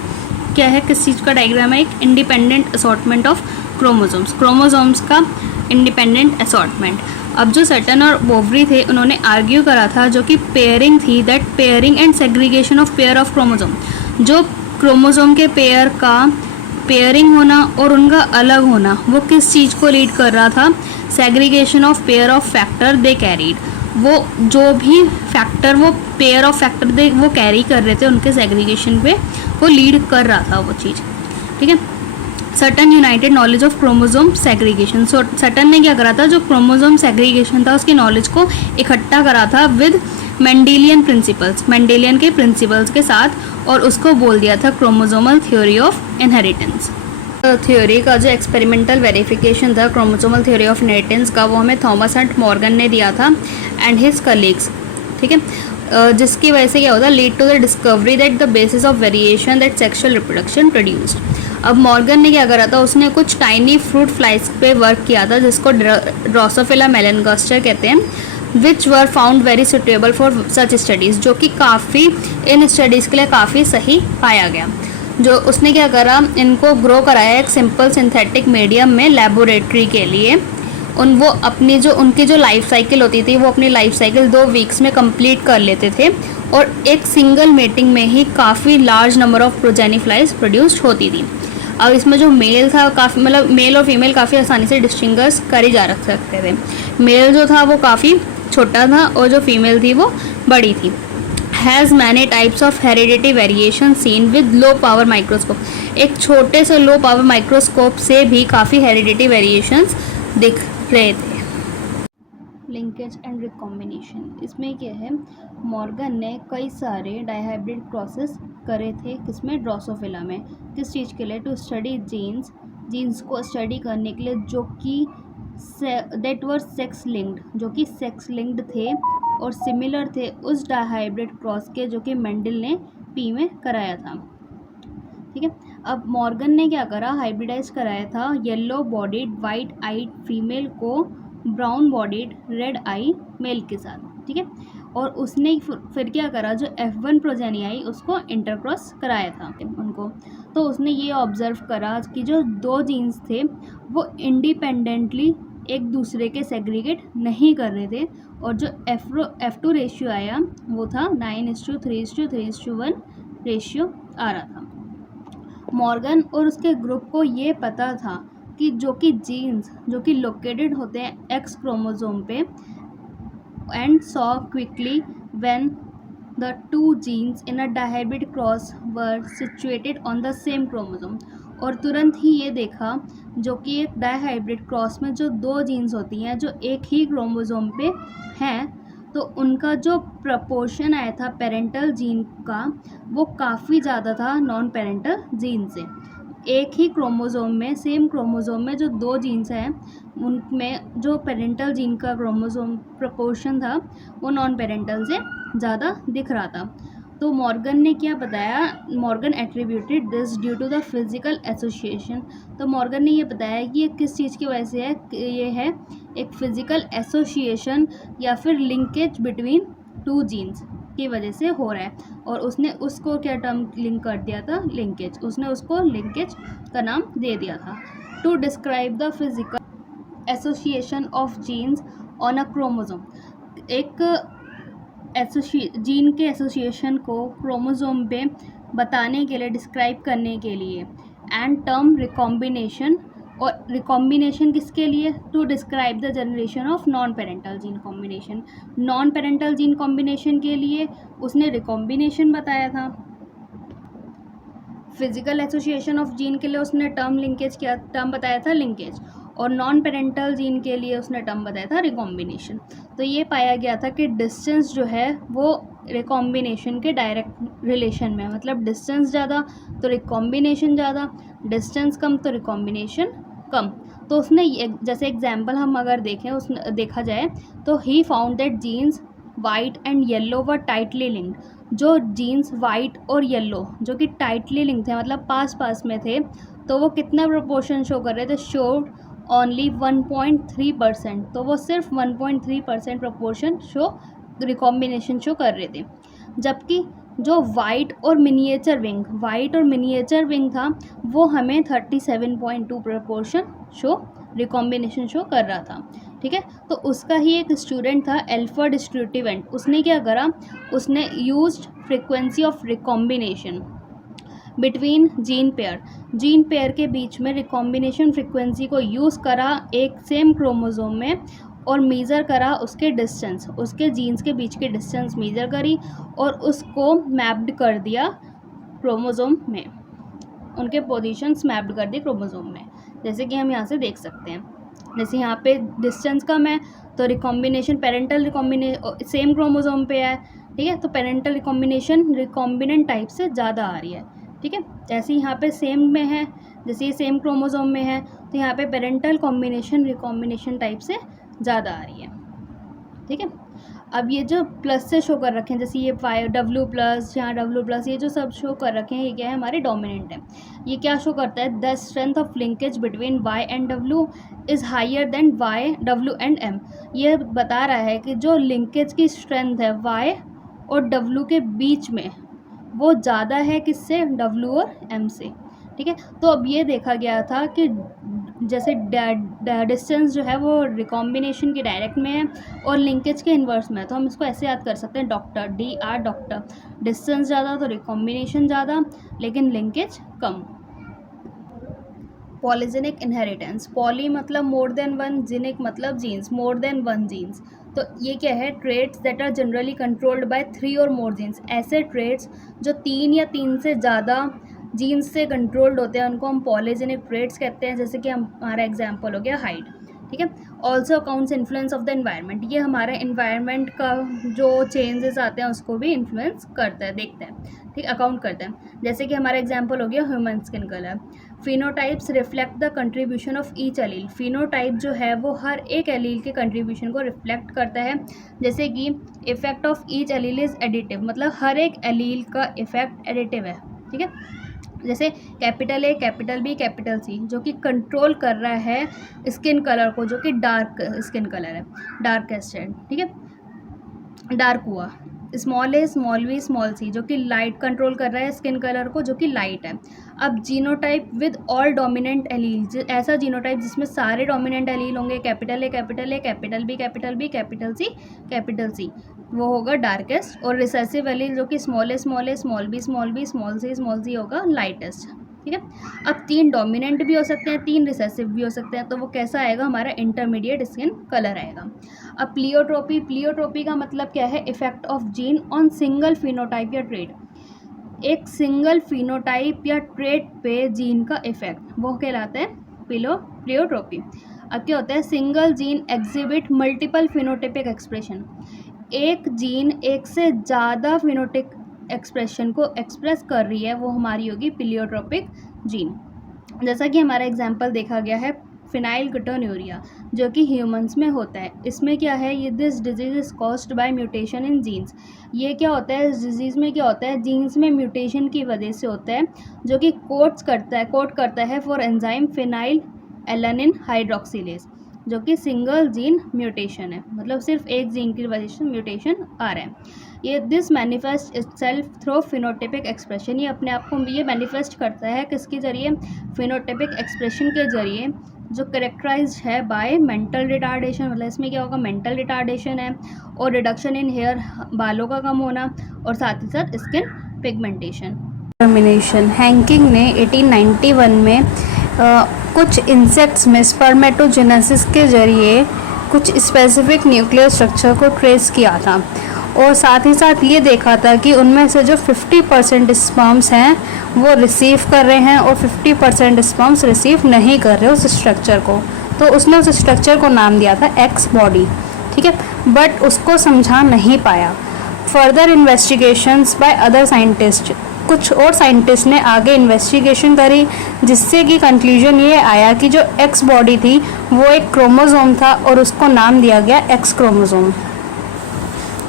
क्या है, किस चीज़ का डायग्राम है, एक independent assortment of chromosomes, chromosomes का इंडिपेंडेंट असॉर्टमेंट। अब जो सटन और बोवरी थे उन्होंने आर्ग्यू करा था, जो कि पेयरिंग थी, that pairing and segregation of pair of chromosome, जो क्रोमोसोम के पेयर का पेयरिंग होना और उनका अलग होना वो किस चीज़ को लीड कर रहा था, segregation of pair of factor they carried. वो जो भी फैक्टर वो पेयर ऑफ फैक्टर दे वो कैरी कर रहे थे उनके सेग्रीगेशन पे, वो लीड कर रहा था वो चीज़। ठीक है, Sutton united knowledge of chromosome segregation. Sutton ने क्या करा था, जो क्रोमोसोम सेग्रीगेशन था उसकी नॉलेज को इकट्ठा करा था विद मेंडेलियन प्रिंसिपल्स, मेंडेलियन के प्रिंसिपल्स के साथ, और उसको बोल दिया था chromosomal theory of inheritance. Theory का जो एक्सपेरिमेंटल वेरिफिकेशन था क्रोमोसोमल थ्योरी ऑफ इनहेरिटेंस का, वो हमें थॉमस एंड मॉर्गन ने दिया था एंड हिज कलीग्स। ठीक है, जिसकी वजह से क्या होता है, lead to the discovery that the basis of variation that sexual reproduction produced. अब मॉर्गन ने क्या करा था, उसने कुछ टाइनी फ्रूट फ्लाइज पे वर्क किया था जिसको ड्रोसोफिला मेलनगास्टर कहते हैं, which were found very suitable for such studies, जो कि काफ़ी इन स्टडीज़ के लिए काफ़ी सही पाया गया। जो उसने क्या करा, इनको ग्रो कराया एक सिंपल सिंथेटिक मीडियम में लेबोरेटरी के लिए। वो अपनी जो उनकी जो लाइफ साइकिल होती थी वो अपनी लाइफ साइकिल 2 वीक्स में कंप्लीट कर लेते थे, और एक सिंगल मेटिंग में ही काफ़ी large number of progeny flies produced होती थी। अब इसमें जो मेल था काफ़ी, मतलब मेल और फीमेल काफ़ी आसानी से डिस्टिंग्विश करी जा रख सकते थे। मेल जो था वो काफ़ी छोटा था और जो फीमेल थी वो बड़ी थी। Has many types of heredity variation seen with low power microscope. एक छोटे से लो पावर माइक्रोस्कोप से भी काफ़ी हेरिडिटी वेरिएशंस दिख रहे थे। लिंकेज एंड रिकॉम्बिनेशन, इसमें क्या है, मॉर्गन ने कई सारे डाइहाइब्रिड क्रॉसेस करे थे, किसमें, ड्रोसोफिला में। किस चीज़ के लिए, टू स्टडी जीन्स को स्टडी करने के लिए जो कि दैट वर सेक्स लिंक्ड, जो कि सेक्स लिंक्ड थे और सिमिलर थे उस डाइहाइब्रिड क्रॉस के जो कि मेंडल ने पी में कराया था। ठीक है, अब मॉर्गन ने क्या करा, हाइब्रिडाइज कराया था yellow bodied white eyed female को brown bodied red eye male के साथ, ठीक है। और उसने फिर क्या करा, जो F1 प्रोजेनी आई उसको इंटरक्रॉस कराया था उनको। तो उसने ये ऑब्जर्व करा कि जो 2 जीन्स थे वो इंडिपेंडेंटली एक दूसरे के सेग्रीगेट नहीं कर रहे थे, और जो F2 रेशियो आया वो था 9:3:3:1 रेशियो आ रहा था। मॉर्गन और उसके ग्रुप को ये पता था कि जो कि जीन्स जो कि लोकेटेड होते हैं X क्रोमोसोम पे, and saw quickly when the 2 genes in a dihybrid cross were situated on the same chromosome. और तुरंत ही ये देखा जो कि एक डायहाइब्रिड क्रॉस में जो 2 जीन्स होती हैं जो एक ही क्रोमोसोम पे हैं, तो उनका जो प्रपोर्शन आया था पेरेंटल जीन का वो काफ़ी ज़्यादा था नॉन पेरेंटल जीन से। एक ही क्रोमोसोम में, सेम क्रोमोसोम में जो 2 जीन्स हैं उनमें जो पेरेंटल जीन का क्रोमोसोम प्रपोर्शन था वो नॉन पेरेंटल से ज़्यादा दिख रहा था। तो मॉर्गन ने क्या बताया, Morgan attributed this due to the physical association. तो मॉर्गन ने ये बताया कि ये किस चीज़ की वजह से है, ये है एक फिजिकल एसोसिएशन या फिर लिंकेज बिटवीन 2 जीन्स की वजह से हो रहा है। और उसने उसको क्या टर्म लिंक कर दिया था, लिंकेज। उसने उसको लिंकेज का नाम दे दिया था। To describe the physical association of genes on a chromosome, एक जीन के एसोसिएशन को क्रोमोसोम पे बताने के लिए, डिस्क्राइब करने के लिए, एंड टर्म रिकॉम्बिनेशन। और रिकॉम्बिनेशन किसके लिए, to describe the generation of non parental gene combination. Non parental gene combination के लिए उसने रिकॉम्बिनेशन बताया था। फिजिकल एसोसिएशन ऑफ जीन के लिए उसने टर्म लिंकेज क्या टर्म बताया था, लिंकेज। और नॉन पेरेंटल जीन के लिए उसने टर्म बताया था रिकॉम्बिनेशन। तो ये पाया गया था कि डिस्टेंस जो है वो रिकॉम्बिनेशन के डायरेक्ट रिलेशन में है। मतलब डिस्टेंस ज़्यादा तो रिकॉम्बिनेशन ज़्यादा, डिस्टेंस कम तो रिकॉम्बिनेशन कम। तो उसने जैसे एग्जाम्पल हम अगर देखें, उसने देखा जाए तो he found that genes white and yellow were tightly linked. जो जीन्स वाइट और येलो जो कि टाइटली लिंक्ड थे, मतलब पास पास में थे, तो वो कितना प्रोपोर्शन शो कर रहे थे, शोड ओनली 1.3%। तो वो सिर्फ 1.3% प्रोपोर्शन शो रिकॉम्बिनेशन शो कर रहे थे। जबकि जो वाइट और मिनिएचर विंग था वो हमें 37.2 प्रोपोर्शन शो रिकॉम्बिनेशन शो कर रहा था, ठीक है। तो उसका ही एक स्टूडेंट था एल्फर्ड स्टूटिवेंट, उसने क्या करा, उसने used frequency of recombination between gene pair के बीच में रिकॉम्बिनेशन फ्रीक्वेंसी को यूज़ करा एक सेम क्रोमोसोम में, और मेज़र करा उसके डिस्टेंस, उसके जीन्स के बीच के डिस्टेंस मेज़र करी और उसको मैप्ड कर दिया क्रोमोसोम में, उनके पोजीशंस मैप्ड कर दिए क्रोमोसोम में। जैसे कि हम यहाँ से देख सकते हैं, जैसे यहाँ पे डिस्टेंस कम है तो रिकॉम्बिनेशन सेम क्रोमोसोम पे है, ठीक है। तो पेरेंटल रिकॉम्बिनेशन रिकॉम्बिनेंट टाइप से ज़्यादा आ रही है, ठीक है। जैसे यहाँ पे सेम में है, जैसे ये सेम क्रोमोसोम में है, तो यहाँ पे पेरेंटल कॉम्बिनेशन रिकॉम्बिनेशन टाइप से ज़्यादा आ रही है, ठीक है। अब ये जो प्लस से शो कर रखे हैं, जैसे ये W+, यहाँ W+, ये जो सब शो कर रखे हैं, ये क्या है, हमारे डोमिनेंट है। ये क्या शो करता है, the strength of linkage between Y and W is higher than Y, W and M। ये बता रहा है कि जो लिंकेज की स्ट्रेंथ है Y और W के बीच में वो ज़्यादा है किससे, W और M से, ठीक है। तो अब ये देखा गया था कि जैसे डिस्टेंस जो है वो रिकॉम्बिनेशन के डायरेक्ट में है और लिंकेज के इन्वर्स में है, तो हम इसको ऐसे याद कर सकते हैं, डॉक्टर। डिस्टेंस ज़्यादा तो रिकॉम्बिनेशन ज़्यादा, लेकिन लिंकेज कम। पॉलीजेनिक इनहेरिटेंस, पॉली मतलब मोर देन वन, जेनिक मतलब genes, more than one genes. तो ये क्या है, traits that are generally controlled by 3 और मोर जीन्स। ऐसे ट्रेट्स जो 3 या 3 से ज़्यादा जीन्स से कंट्रोल्ड होते हैं उनको हम पॉलीजेनिक ट्रेट्स कहते हैं। जैसे कि हमारा एग्जांपल हो गया हाइट, ठीक है। Also accounts influence of the environment, ये हमारे एनवायरनमेंट का जो चेंजेस आते हैं उसको भी इन्फ्लुएंस करता है, देखते हैं, ठीक, अकाउंट करते हैं। जैसे कि हमारा एग्जांपल हो गया human skin colour. Phenotypes reflect the contribution of each allele, phenotype जो है वो हर एक एलील के कंट्रीब्यूशन को रिफ्लेक्ट करता है। जैसे कि effect of each allele is additive, मतलब हर एक एलील का इफेक्ट एडिटिव है, ठीक है। जैसे capital A, capital B, capital C, जो कि कंट्रोल कर रहा है स्किन कलर को, जो कि डार्क स्किन कलर है, डार्केस्ट है, ठीक है, डार्क हुआ। Small a, small b, small सी, जो कि लाइट कंट्रोल कर रहा है स्किन कलर को, जो कि लाइट है। अब genotype with all dominant allele, ऐसा जीनोटाइप जिसमें सारे डोमिनेंट एलील होंगे, capital A, capital A, capital B, capital B, capital C, वो होगा डार्केस्ट। और रिसेसिव एलील जो कि small a, small a, small b, small b, small c होगा लाइटेस्ट, ठीक है। अब 3 डोमिनेंट भी हो सकते हैं, 3 रिसेसिव भी हो सकते हैं, तो वो कैसा आएगा, हमारा इंटरमीडिएट स्किन कलर आएगा। अब प्लियोट्रोपी, प्लियोट्रोपी का मतलब क्या है, effect of gene on single phenotype या ट्रेट, एक सिंगल फिनोटाइप या ट्रेट पे जीन का इफेक्ट, वो कहलाता है प्लियोट्रोपी। अब क्या होता है, single gene exhibit multiple phenotypic expression, एक जीन एक से ज़्यादा फिनोटिक एक्सप्रेशन को एक्सप्रेस कर रही है, वो हमारी होगी प्लियोट्रोपिक जीन। जैसा कि हमारा एग्जांपल देखा गया है फिनाइलकेटोन्यूरिया, जो कि ह्यूमंस में होता है। इसमें क्या है, ये this disease is caused by mutation in genes. ये क्या होता है, इस डिजीज़ में क्या होता है, जीन्स में म्यूटेशन की वजह से होता है, जो कि कोड करता है for enzyme phenyl alanine hydroxylase, जो कि सिंगल जीन म्यूटेशन है, मतलब सिर्फ एक जीन की वजह से म्यूटेशन आ रहा है। ये this manifest itself through phenotypic expression, ये अपने आप को ये मैनिफेस्ट करता है किसके जरिए, फिनोटाइपिक एक्सप्रेशन के जरिए, जो करेक्टराइज है बाय मेंटल रिटार्डेशन, मतलब इसमें क्या होगा, मेंटल रिटार्डेशन है, और रिडक्शन इन हेयर, बालों का कम होना, और साथ ही साथ स्किन पिगमेंटेशन। टर्मिनेशन, हैंकिंग ने 1891 में कुछ इंसेक्ट्स में स्पर्मेटोजेनेसिस के जरिए कुछ स्पेसिफिक न्यूक्लियर स्ट्रक्चर को ट्रेस किया था, और साथ ही साथ ये देखा था कि उनमें से जो 50% स्पर्म्स हैं वो रिसीव कर रहे हैं और 50% स्पर्म्स रिसीव नहीं कर रहे उस स्ट्रक्चर को। तो उसने उस स्ट्रक्चर को नाम दिया था एक्स बॉडी, ठीक है, बट उसको समझा नहीं पाया। Further investigations by other scientist, कुछ और साइंटिस्ट ने आगे इन्वेस्टिगेशन करी, जिससे कि कंक्लूजन ये आया कि जो एक्स बॉडी थी वो एक क्रोमोसोम था, और उसको नाम दिया गया एक्स क्रोमोसोम।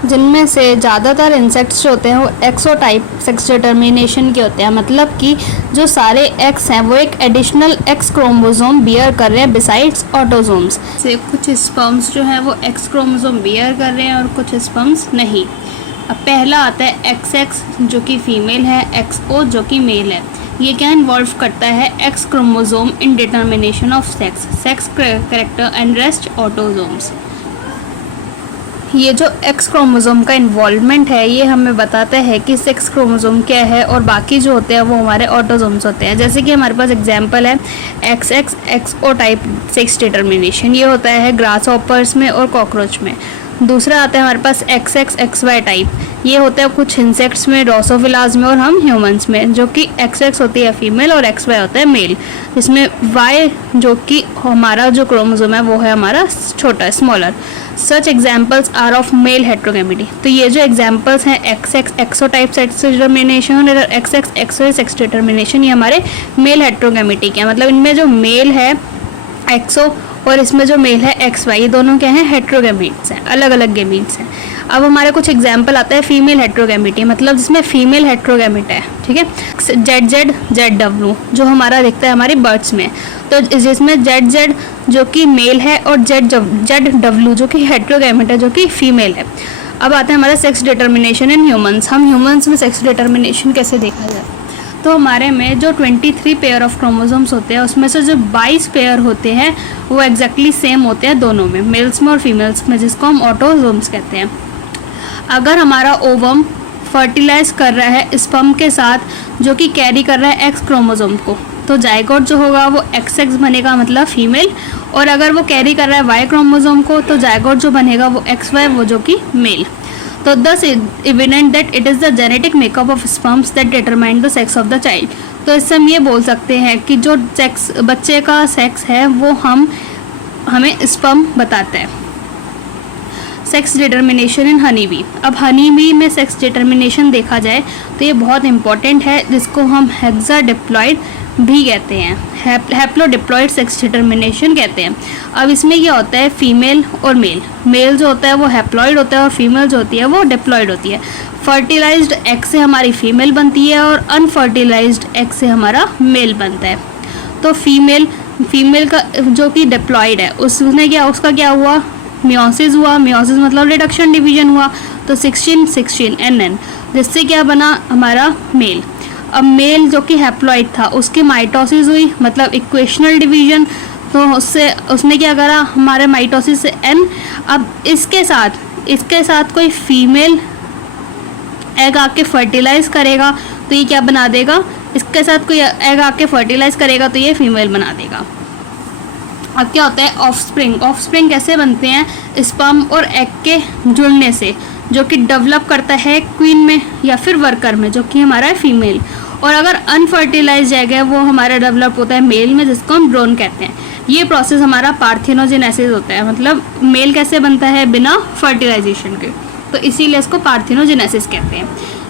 जिनमें से ज़्यादातर इंसेक्ट्स जो होते हैं वो एक्सोटाइप सेक्स डिटर्मिनेशन के होते हैं, मतलब कि जो सारे एक्स हैं वो एक एडिशनल एक्स क्रोमोसोम बियर कर रहे हैं बिसाइड्स ऑटोसोम्स से। कुछ स्पर्म्स जो हैं वो एक्स क्रोमोसोम बियर कर रहे हैं और कुछ स्पर्म्स नहीं। अब पहला आता है XX जो कि फीमेल है, XO जो कि मेल है। ये क्या इन्वॉल्व करता है, x chromosome in determination of sex character and rest autosomes. ये जो एक्स क्रोमोसोम का इन्वॉल्वमेंट है ये हमें बताता है कि सेक्स क्रोमोसोम क्या है, और बाकी जो होते हैं वो हमारे ऑटोसोम्स होते हैं। जैसे कि हमारे पास एग्जांपल है XX XO type sex determination, ये होता है ग्रास हॉपर्स में और कॉकरोच में। दूसरा आता है हमारे पास XX XY टाइप, ये होता है कुछ इंसेक्ट्स में, ड्रोसोफिलाज में और हम ह्यूमंस में, जो कि XX होती है फीमेल और XY होता है मेल, जिसमें Y जो कि हमारा जो क्रोमोसोम है वो है हमारा छोटा, smaller. Such examples are of male heterogamety. तो ये जो एग्जाम्पल्स हैं XX XO type sex determination और XX XY सेक्स डिटर्मिनेशन, ये हमारे मेल हेट्रोगेमिटी के हैं, मतलब इनमें जो मेल है XO और इसमें जो मेल है XY, ये दोनों क्या हैं, हेट्रोगेमीट्स हैं, अलग अलग गेमीट्स हैं। अब हमारे कुछ एग्जाम्पल आता है फीमेल हेट्रोगेमिटी, मतलब जिसमें फीमेल हेट्रोगेमिट है, ठीक है। ZZ ZW जो हमारा दिखता है हमारी बर्ड्स में, तो जिसमें ZZ जो कि मेल है और ZW जो कि हेट्रोगेमिट है, जो कि फीमेल है। अब आता है हमारा सेक्स डिटर्मिनेशन इन ह्यूमंस। हम ह्यूमंस में सेक्स डिटर्मिनेशन कैसे देखा जाए, तो हमारे में जो 23 पेयर ऑफ क्रोमोसोम्स होते हैं उसमें से जो 22 पेयर होते हैं वो एग्जैक्टली सेम होते हैं दोनों में, मेल्स में और फीमेल्स में, जिसको हम ऑटोसोम्स कहते हैं। अगर हमारा ओवम फर्टिलाइज कर रहा है स्पर्म के साथ जो कि कैरी कर रहा है एक्स क्रोमोसोम को, तो जाइगोट जो होगा वो XX बनेगा, मतलब फीमेल, और अगर वो कैरी कर रहा है वाई क्रोमोसोम को तो जाइगोट जो बनेगा वो XY, वो जो कि मेल। तो thus evident that it is the genetic makeup of sperms that determine the sex of the child। तो इससे हम ये बोल सकते हैं कि जो सेक्स बच्चे का सेक्स है वो हमें स्पर्म बताता है। Sex determination in honey bee. अब हनी बी में सेक्स डिटर्मिनेशन देखा जाए तो ये बहुत इंपॉर्टेंट है, जिसको हम हेक्साडिप्लॉइड भी कहते हैं, हैप्लोडिप्लॉइड सेक्स डिटर्मिनेशन कहते हैं। अब इसमें क्या होता है, फीमेल और मेल, मेल जो होता है वो हैप्लॉइड होता है और फीमेल जो होती है वो डिप्लॉइड होती है। फर्टिलाइज्ड एग से हमारी फीमेल बनती है और अनफर्टिलाइज्ड एग से हमारा मेल बनता है। तो फीमेल का जो कि डिप्लॉयड है उसका क्या हुआ, मियोसिस हुआ। मियोसिस मतलब रिडक्शन डिवीजन हुआ, तो 16 NN, जिससे क्या बना हमारा मेल। अब मेल जो कि हैप्लॉइड था उसकी माइटोसिस हुई, मतलब इक्वेशनल डिवीजन, तो उसने क्या करा हमारे माइटोसिस से N। अब इसके साथ कोई फीमेल एग आके फर्टिलाइज करेगा तो ये क्या बना देगा, इसके साथ कोई एग आके फर्टिलाइज करेगा तो ये फीमेल बना देगा। अब क्या होता है ऑफस्प्रिंग कैसे बनते हैं, स्पर्म और एग के जुड़ने से, जो कि डेवलप करता है क्वीन में या फिर वर्कर में, जो कि हमारा है फीमेल। और अगर अनफर्टिलाइज एग है वो हमारा डेवलप होता है मेल में, जिसको हम ड्रोन कहते हैं। ये प्रोसेस हमारा पार्थिनोजेनेसिस होता है, मतलब मेल कैसे बनता है बिना फर्टिलाइजेशन के, तो इसीलिए इसको पार्थिनोजेनेसिस कहते हैं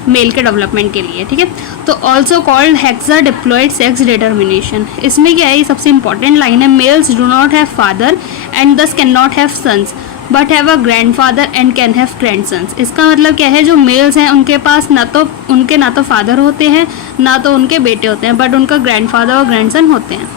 मेल के डेवलपमेंट के लिए, ठीक है। तो also called hexa diploid sex determination. इसमें क्या है, ये सबसे इंपॉर्टेंट लाइन है, males do not have father and thus can not have sons but have a grandfather and can have grandsons. इसका मतलब क्या है, जो मेल्स हैं उनके पास ना तो फादर होते हैं ना तो उनके बेटे होते हैं, बट उनका ग्रैंडफादर और ग्रैंडसन होते हैं।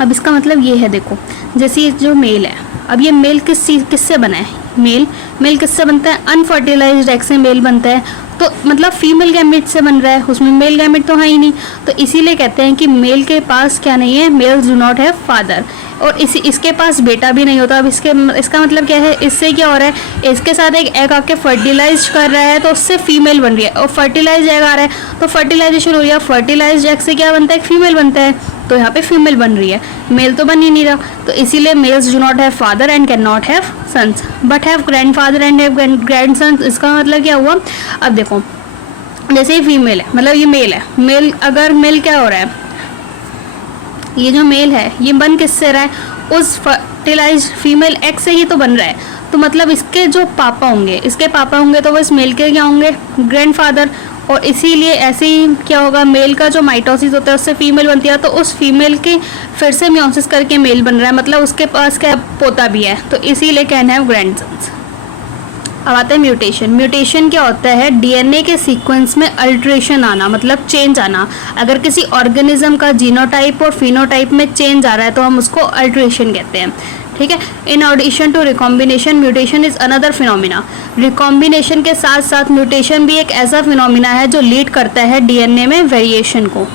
अब इसका मतलब ये है, देखो जैसे ये जो मेल है, अब ये मेल किससे बना है, मेल किससे बनता है, अनफर्टिलाइज्ड एग से मेल बनता है, तो मतलब फीमेल गैमेट से बन रहा है, उसमें मेल गैमेट तो है ही नहीं, तो इसीलिए कहते हैं कि मेल के पास क्या नहीं है, males do not have father, और इसके पास बेटा भी नहीं होता। अब इसका मतलब क्या है, इससे क्या हो रहा है, इसके साथ एक एग आके फर्टिलाइज कर रहा है तो उससे फीमेल बन रही है, और फर्टिलाइज एग आ रहा है तो फर्टिलाइजेशन हो रही है, फर्टिलाइज एग से क्या बनता है, एक फीमेल बनता है, तो यहाँ पे फीमेल बन रही है, मेल तो बन ही नहीं रहा। तो इसीलिए males do not have father and can not have sons but have grandfather and have grandsons. इसका मतलब क्या हुआ, अब देखो जैसे ये फीमेल है, मतलब ये मेल है, अगर मेल क्या हो रहा है, ये जो मेल है ये बन किससे रहा है, उस फर्टिलाइज फीमेल एग से ही तो बन रहा है, तो मतलब इसके जो पापा होंगे तो वो इस मेल के क्या होंगे, ग्रैंडफादर, और इसीलिए ऐसे ही क्या होगा, मेल का जो माइटोसिस होता है उससे फीमेल बनती है, तो उस फीमेल की फिर से मियोसिस करके मेल बन रहा है, मतलब उसके पास क्या पोता भी है, तो इसीलिए कैन हैव ग्रैंडसन्स। अब आता है म्यूटेशन क्या होता है, डीएनए के सीक्वेंस में अल्ट्रेशन आना, मतलब चेंज आना। अगर किसी ऑर्गेनिज्म का जीनोटाइप और फिनोटाइप में चेंज आ रहा है तो हम उसको अल्ट्रेशन कहते हैं, ठीक है। In addition to recombination, mutation is another phenomena. Recombination के साथ साथ म्यूटेशन भी एक ऐसा फिनोमिना है जो लीड करता है डीएनए में वेरिएशन को।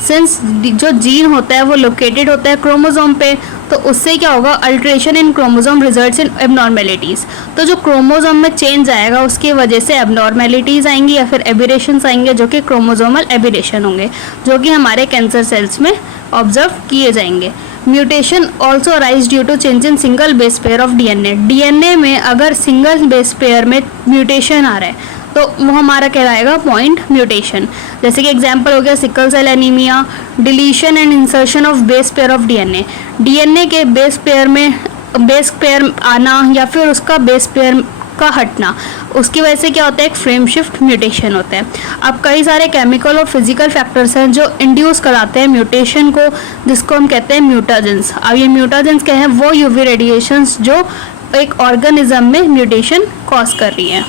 सिंस जो जीन होता है वो लोकेटेड होता है क्रोमोसोम पे, तो उससे क्या होगा, alteration in chromosome results in abnormalities. तो जो क्रोमोसोम में चेंज आएगा उसकी वजह से एबनॉर्मेलिटीज़ आएंगी या फिर एबिरेशंस आएंगे, जो कि क्रोमोसोमल एबिरेशन होंगे, जो कि हमारे कैंसर सेल्स में ऑब्जर्व किए जाएंगे। Mutation also arise due to change in single base pair of DNA. DNA में अगर सिंगल बेस पेयर में म्यूटेशन आ रहा है तो वो हमारा कहलाएगा पॉइंट म्यूटेशन। जैसे कि एग्जांपल हो गया sickle cell anaemia, deletion and insertion of base pair of DNA. DNA के बेस पेयर आना या फिर उसका बेस पेयर का हटना, उसकी वजह से क्या होता है, एक फ्रेम शिफ्ट म्यूटेशन होता है। अब कई सारे केमिकल और फिजिकल फैक्टर्स हैं जो इंड्यूस कराते हैं म्यूटेशन को, जिसको हम कहते हैं म्यूटाजेंस। अब ये म्यूटाजेंस क्या है, वो यूवी रेडिएशंस जो एक ऑर्गेनिज्म में म्यूटेशन कॉज कर रही है।